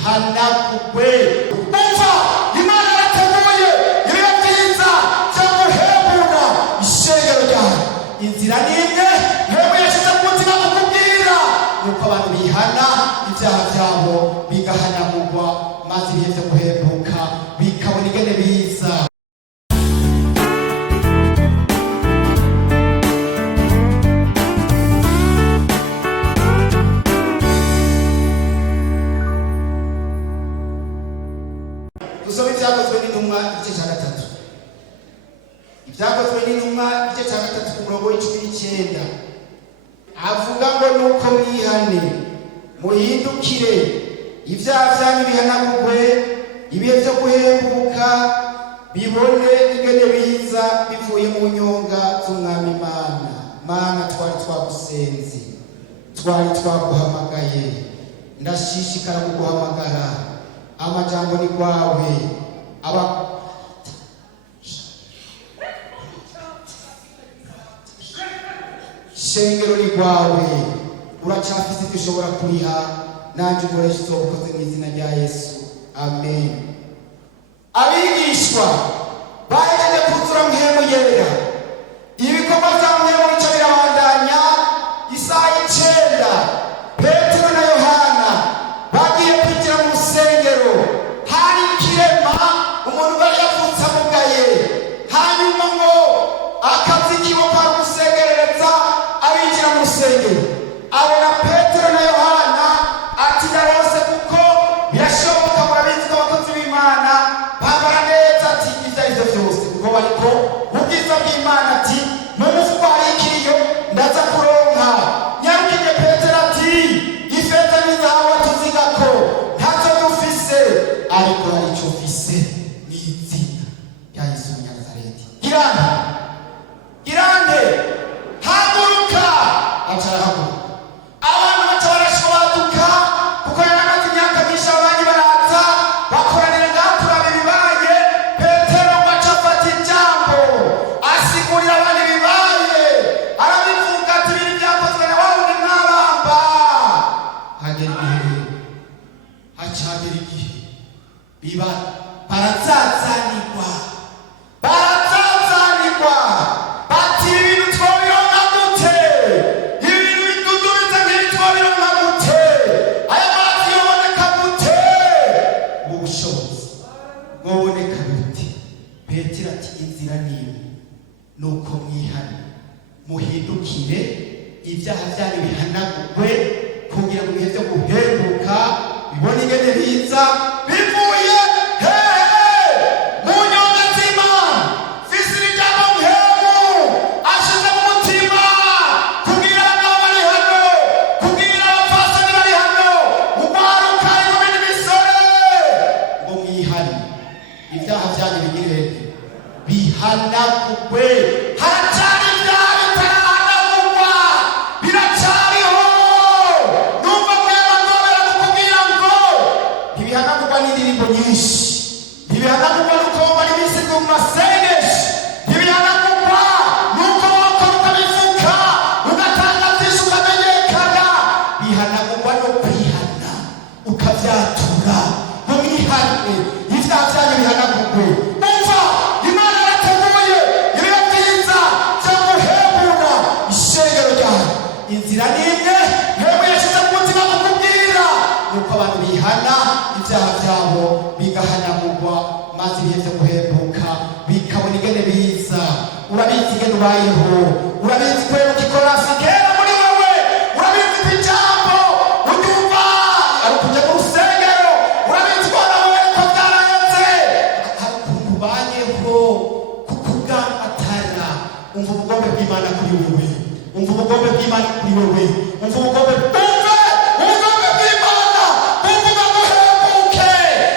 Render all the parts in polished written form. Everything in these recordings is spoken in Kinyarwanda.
bihanagurwe. Umva, Imana yarateguye ibihe byiza byo guhembura ishengero ryayo. Inzira ni imwe, mpemu yashyize ku mutima kukubwira, nuko abantu bihana ibyaha byabo bigahanagurwa, maze ibihe byo guhembuka bikabona ingene biza. Dusome ibyakozwe n'intumwa igice cya 3. Ibyakozwe n'intumwa igice cya 3 ku murongo w'19 avuga ngo nuko mwihane muhindukire ibyaha byanyu bihanagurwe, ibihe byo guhembuka bibone ingene biza bivuye mu nyonga z'umwami Imana. Mana, twari twagusenze, twari twaguhamagaye, ndashishikara kuguhamagara, amajambo ni kwawe, shengero ni kwawe, uracafise ivyo ushobora kuriha, nanje ukoresha uzobukoze mu izina rya Yesu, amen. Abigishwa bahejeje kuzura mpemu yera, ibikorwa vya mpemu bica birabandanya. Isaha 9 Petero na Yohana bagiye kwinjira mu rusengero. Hari kirema, umuntu bari yavutse amugaye, hanyuma ngo akazi kibo kwa gusengerereza abinjira mu rusengero. Abona Petero na Yohana ati narose, kuko birashoboka murabizi ko abakozi b'Imana bambara neza, ati ibyo ari byo byose kuko bariko mu bwiza bw'Imana, ati mu mufuko hari ikiriyo ndaza kuronka. Nyarukije Petero ati ifeza n'izahabu tuzigako ntazo dufise, ariko hari icyo ufise, ni izina rya Yesu w'Umunyanazareti. Irande haguruka, acarahaguruka. Abantu baca barashobaduka, kuko yaramaze imyaka myinshi abanyi baraza bakoranira ngaho kuraba ibibaye. Petero ngo aca afata ijambo asigurira abantu ibibaye, arabivuga ati ibintu byakozwe na wa wundi mwabamba. Hagera igihe biba barazazanirwa, bati ibintu twobironka gute, ibintu bidudubiza nk'ibi twobironka gute, aya mazi yoboneka gute, ubushobozi bwoboneka gute? Petero ati inzira niyo, nuko mwihane muhindukire ibyaha byanyu bihanagurwe, kugira ngo ibihe byo guhembuka bibone ingene biza bivuye mu nyonga z'Imana. Fisiri ijambo mpemu ashize mu mutima, kubwira abagabo bari hano, kubwira abapfasoni bari hano, mugwaruka inkumi n'imisore, ngo mwihane ibyaha byanyu bigire bihanagurwe. Haracari ibyaha bitarahanagurwa, biracariho. Numva mwema nzobera kukubwira ngo ntibihanagurwa n'indirimbo nyinshi, ntibihanagurwa nuko bari bisiga mu masengesho, ntibihanagurwa nuko wakora ukabivuga ugatanga byinshi ukamenyekana. Bihanagurwa no kwihana ukavyatura, ngo mwihane ibyaha byanyu bihanagurwe. Umva, Imana yarateguye ibihe byiza byo guhembura ishengero ryayo. Inzira ni imwe, mpemu yashyize ku mutima kukubwira, nuko abantu bihana ibyaha byabo bigahanagurwa, maze ibihe byo guhembuka bikabona ingene biza. Urabizi ingene ubayeho, urabizi kwera ukikorasi kera muri wewe, urabizi ko ijambo uryumva ari ukujya mu rusengero, urabizi ko warawewe ko byaraheze, hari ukuntu ubayeho kukugambatara. Umva ubugombe bw'Imana kuri wewe, umva ubugombe bw'Imana kuri wewe, umva ubugombe bw'Imana buvuga ngo uhembuke,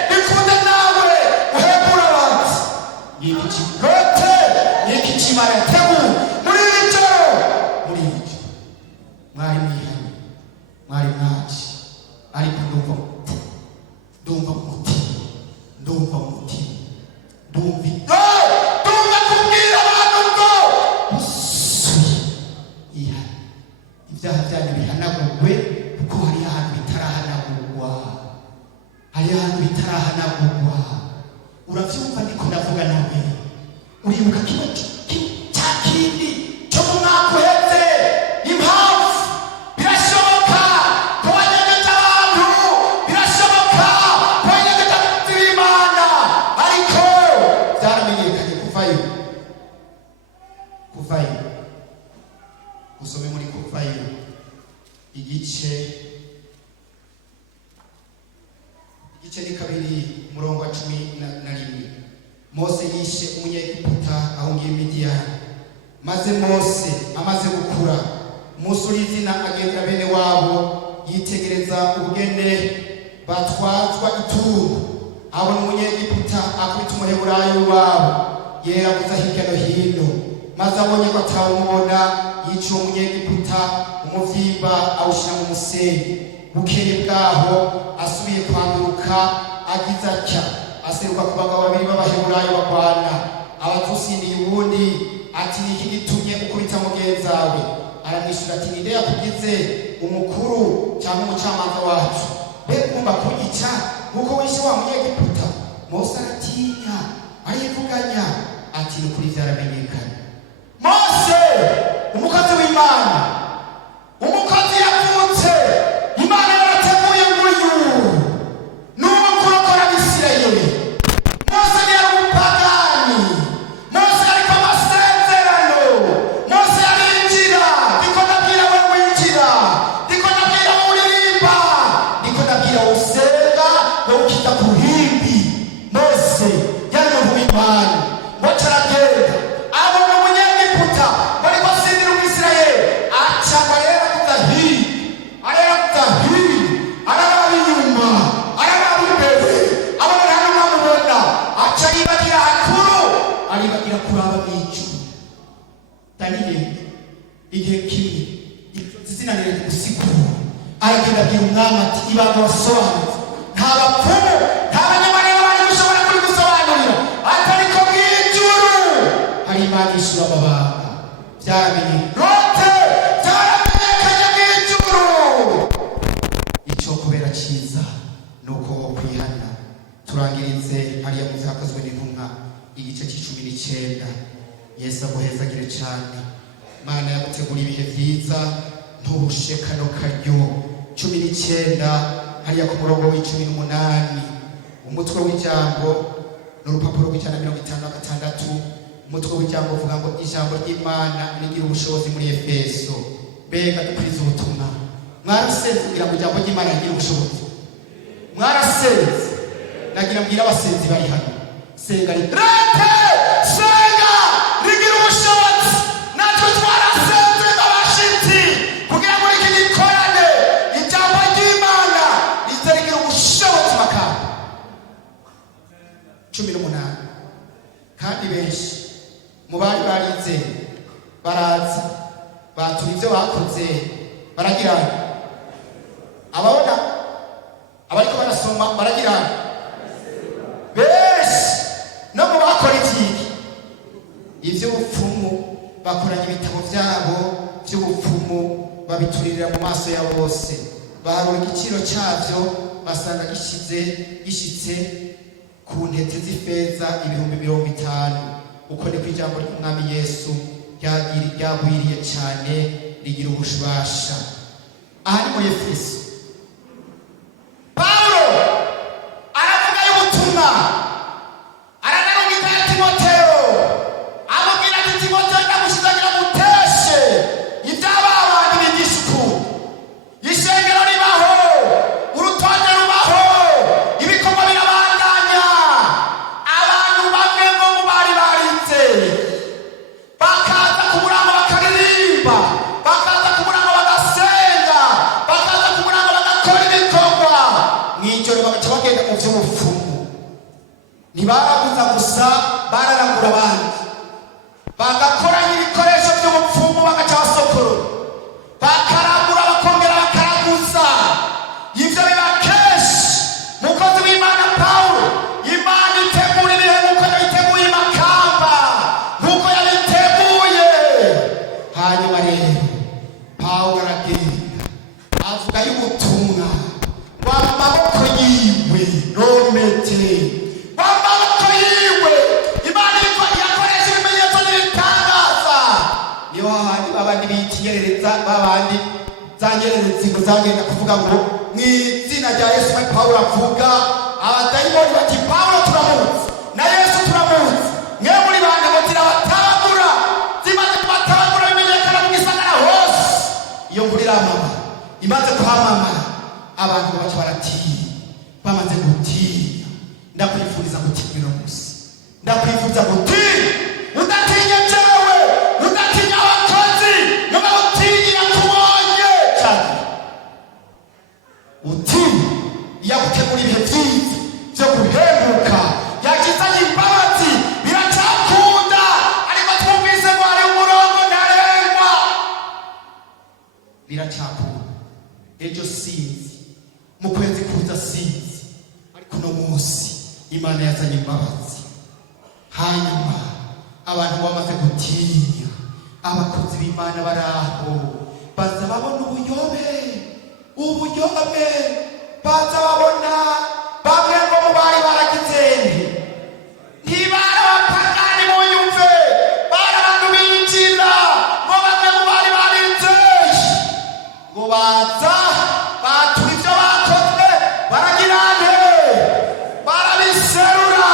bikunde nawe uhembura abantu. Niki kigote, niki kimara yateguye muri iri joro, mwari mwihanye, mwari mwaci, ariko ndumva kubwira abantu ngo musuye ihane ibyaha byanyu bihanagurwe, kuko hari ahantu bitarahanagurwa. urabyumva ndiko ndavuga nawe uribuka kimwe cya kindi cyo mu mwaka uheze impamvu birashoboka ko wanyegeje abantu birashoboka ko wanyegeje Imana ariko byaramenyekanye kuvayo usome muri kuvayo igice ni kabiri umurongo wa 11. Mose yishe umunyegiputa ahungiye Midiyani, maze Mose amaze gukura umusura izina agendera bene wabo yitegereza ubugene batwazwa ituru, abona umunyegiputa akubita umuheburayo wabo yeraguza hirya no hino, maze abonye ko atawumubona yica uwo munyegiputa umuvyimba awushira mu musenyi. Bukeye bwaho asubiye kwanduruka agize atya aseruka ku bagabo babiri b'abaheburayo bagwana, abatusindiye ubundi ati niki gitumye ukubita mugenzi wawe? Aramwishyura ati ninde yakugize umukuru cyangwa umucamanza wacu? Mbega ugomba kunyica nk'uko wishe wa munyegiputa? Mose aratinya arivuganya ati ni ukuri byaramenyekanye. Mose umukozi w'Imana, umukozi yavutse Imana yarateguye nguyu n'uwo kurokora Abisirayeli. Mose yari umupagani, Mose ariko amasezerano, Mose yarinjira. Ndiko ndabwira we winjira, ndiko ndabwira we uririmba, ndiko ndabwira we usenga we ukita ku ruhimbi. Mose yari umuntu w'Imana, Mose aragenda abona umunyegiputa bariko asindira Umwisirayeli, aca barera kudahiri araraba inyuma araraba imbere abona nta n'umwe amubona, aca yibagira hakuru aribagira kuraba mw'ijuru. Daniyeli igihe kimwe izina riri gusigura aragenda abwira umwami ati ibanga wasobanutse nta bapfumu nta banyamareba bari gushobora kurigusobanurira, atariko mw'ijuru hari Imana ishura amabanga. Byaramenye rote byaramenyekanye mw'ijuru. Icyo kubera cyiza nuko wo kwihana. Turangirize hariya mu Byakozwe n'Intumwa igice c'19. Yesu aguhezagire cyane. Imana yagutegura ibihe byiza nturushe kano karyo. 19 hariya ku murongo w'18 umutwe w'ijambo n'urupapuro rw'156. Umutwe w'ijambo uvuga ngo ijambo ry'Imana rigira ubushobozi muri Efeso. Mbega dukwiza ubutumwa mwarasenze kugira ngo ijambo ry'Imana rigire ubushobozi? Mwarasenze? Nagira mbwira abasenzi bari hano, senga rete senga rigira ubushobozi. Natwe twarasenze abashitsi kugira ngo iki gikorane ijambo ry'Imana rize rigira ubushobozi makamba. 18 kandi benshi mu bari barize baraza batura ibyo bakoze baragira ababona abariko barasoma baragira benshi no mu bakora iby'ubupfumu bakoranya ibitabo byabo by'ubupfumu babiturira mu maso ya bose, baharura igiciro cyabyo basanga gishitse ku ntete z'ifeza 50,000. Uko ni ku ijambo ry'Umwami Yesu ryagwiriye cyane rigira ubushasha. Aha ni muri Efeso Paulo aravuga y'ubutumwa, aranarungika Timoteyo amubwira ati Timoteyo ndagushyizagira muteshe ibyaba abantu bigisha ukuri. Ishengero ribaho, urutonde rubaho, ibikorwa birabandanya. Abantu bamwe ngo mu bari baritse bakaza ku murango bakaririmba, bakaza ku murango bagasenga, bakaza ku murango bagakora ibikorwa mw'ijoro bagaca bagenda mu by'ubupfumu. Ntibaraguza gusa bararagura abandi, bagakoranya ibikoresho by'ubupfumu bagaca basokorora, bakaragura bakongera bakaraguza. Ibyo biba kenshi. Mukozi w'Imana Paulo, Imana itegura ibihe nk'uko yabiteguye Makamba, nk'uko yabiteguye. Hanyuma rero Paulo aragenda avuga y'ubutumwa w'amaboko yiwe romete, w'amaboko yiwe zangererezi ngo zagenda kuvuga ngo mu izina rya Yesu mwe Pawulo avuga abadayimoni bati Pawulo turamuzi na Yesu turamuzi mwe muri bande ngo zirabatabagura zimaze kubatabagura bimenyekana mu gisagara hose iyo nkuru iramama imaze kwamamara abantu bacu baratinya bamaze gutinya ndakwifuriza gutinya uno munsi ndakwifuriza gutinya udatinya jewe udatinya abakozi muba utinya kubonye cyane utinya yagutegura ibihe byiza byo guhemuka yakizanye imbabazi biracyakunda ariko twumvise ngo hari umurongo ntarengwa biracyakunda ejo sinzi mu kwezi kuza sinzi ariko no munsi Imana yazanye imbabazi hanyuma abantu bamaze gutinya abakozi b'Imana baraho baza babona ubuyobe baza babona bamwe ngo mu bari barakizende ntibari abapagani mu yumve bari abantu binjira ngo bamwe mu bari barinzeje ngo baza batura ibyo bakoze baragira nte barabiserura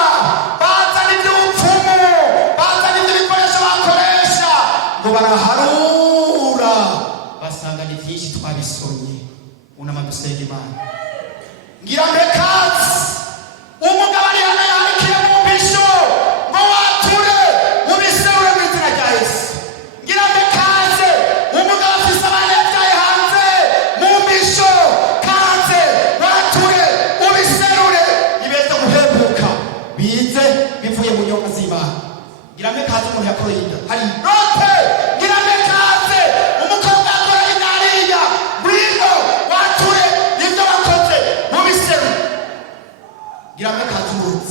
bazana iby'ubupfumu bazana iby'ibikoresho bakoresha ngo baraharura basanga ni byinshi twabisomye unama dusenga Imana ngira mbekazi umugabo ari hano yandikiye mu mbisho ngo wature ubiserure mu izina rya Yesu ngira mbekaze umugabo afise abana yabyaye hanze mu mbisho kaze wature ubiserure ibeze guhembuka bize bivuye mu nyonga z'Imana ngira mbekaze umuntu yakoreye inda hari note ngira mbekaze umukobwa yakoreye inda hariya bwino wature ibyo wakoze mubiserure ngira mbekaze umurotsi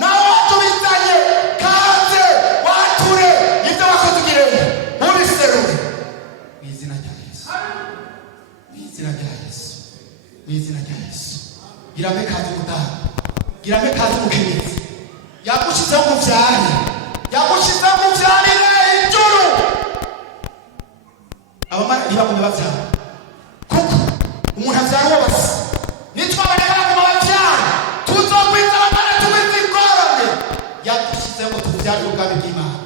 nawe watubizanye kaze wature ibyo wakoze ugirene mubiserure mu izina rya Yesu mu izina rya Yesu mu izina rya Yesu ngira mbekaze umudamu ngira mbekaze umukenyezi yagushizeho umuvyarire ijuru abamara ntibagomba bavyara kuko umuntu avyara uwo basa nitwabane bagomba bavyara tuzokwiza abana tubize ingorane yagushizeho ngo tuvyare ubwami bw'Imana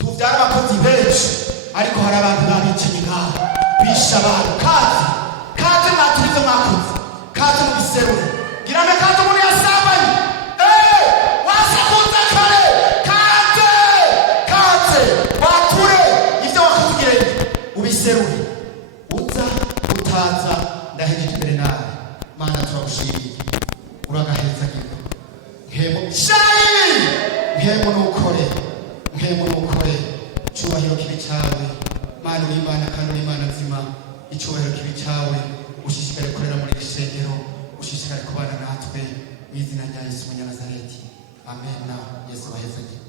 tuvyare abakozi benshi ariko hari abantu babicaye ngaho bishe abantu kaze mwatura ivyo mwakoze kaze mubiserure ngira mbekaze umuntu yasambanye wasakuza kare kaze wature ivyo wakoze ugirene ubiserure uza utaza ndahejeje imbere nawe Mana turagushimiye uragaheza gito nkemo nukore cyubahiro kibi cyawe Mana uri Imana kandi uri Imana nzima icyubahiro kibi cyawe ushishikare korera muri ishengero ushishikare kubana natwe mu izina rya Yesu Munyanazareti amen Yesu baheza gito